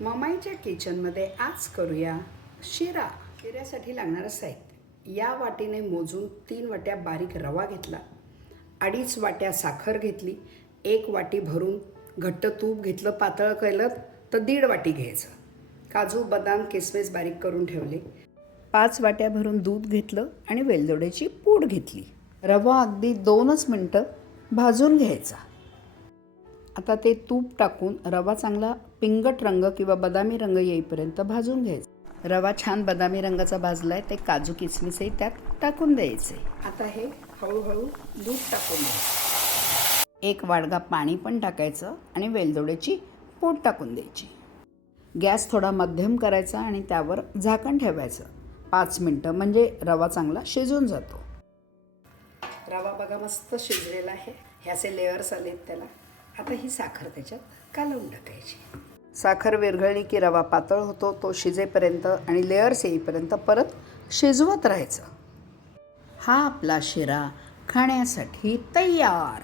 ममाईच्या किचनमध्ये आज करूया शिरा. शिऱ्यासाठी लागणारं साहित्य: या वाटीने मोजून 3 वाट्या बारीक रवा घेतला, 2.5 वाट्या साखर घेतली, 1 वाटी भरून घट्ट तूप घेतलं, पातळ केलं तर 1.5 वाटी घ्यायचं. काजू बदाम किसमिस बारीक करून ठेवले. 5 वाट्या भरून दूध घेतलं आणि वेलदोड्याची पूड घेतली. रवा अगदी 2च मिनटं भाजून घ्यायचा. आता ते तूप टाकून रवा चांगला पिंगट रंग किंवा बदामी रंग येईपर्यंत भाजून घ्यायचा. रवा छान बदामी रंगाचा भाजलाय, ते काजू किसमिसही त्यात टाकून द्यायचे. आता हे हळूहळू दूध टाकून द्यायचं. 1 वाडगा पाणी पण टाकायचं आणि वेलदोड्याची पूड टाकून द्यायची. गॅस थोडा मध्यम करायचा आणि त्यावर झाकण ठेवायचं 5 मिनटं, म्हणजे रवा चांगला शिजून जातो. रवा बघा मस्त शिजलेला आहे. ह्याचे लेअर्स आलेत त्याला. आता ही साखर त्याच्यात कालवून टाकायची. साखर विरघळली की रवा पातळ होतो. तो शिजेपर्यंत आणि लेअर्स येईपर्यंत परत शिजवत राहायचं. हा आपला शिरा खाण्यासाठी तयार.